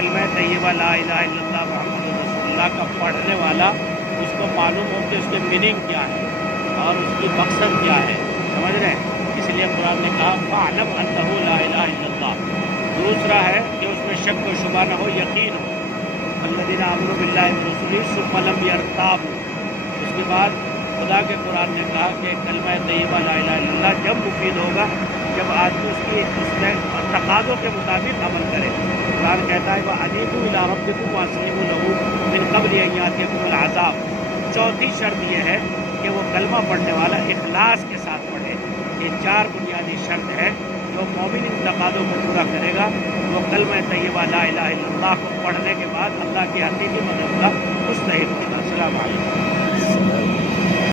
کلمہ طیبہ لا الہ الا اللہ محمد رسول اللہ کا پڑھنے والا اس کو معلوم ہو کہ اس کے میننگ کیا ہے اور اس کی مقصد کیا ہے، سمجھ رہے ہیں؟ اس لیے قرآن نے کہا فَاعْلَمْ أَنَّهُ لَا إِلَهَ إِلَّا اللَّهُ۔ دوسرا ہے کہ اس میں شک و شبہ نہ ہو، یقین ہو، الذین آمنوا باللہ ورسولہ ثم لم یرتابوا۔ اس کے بعد خدا کے قرآن نے کہا کہ کلمہ طیبہ لا الہ الا اللہ جب مفید ہوگا جب آدمی اس میں تقاضوں کے مطابق عمل کرے۔ قرآن کہتا ہے وَأَنِیبُوا إِلَىٰ رَبِّكُمْ وَأَسْلِمُوا لَهُ مِن قَبْلِ أَن يَأْتِيَكُمُ الْعَذَابُ۔ چوتھی شرط یہ ہے کہ وہ کلمہ پڑھنے والا اخلاص کے ساتھ پڑھے۔ یہ چار بنیادی شرط ہے، جو مومن ان تقاضوں کو پورا کرے گا وہ کلمہ طیبہ لا الہ الا اللہ کو پڑھنے کے بعد اللہ کی حقیقی مدد کا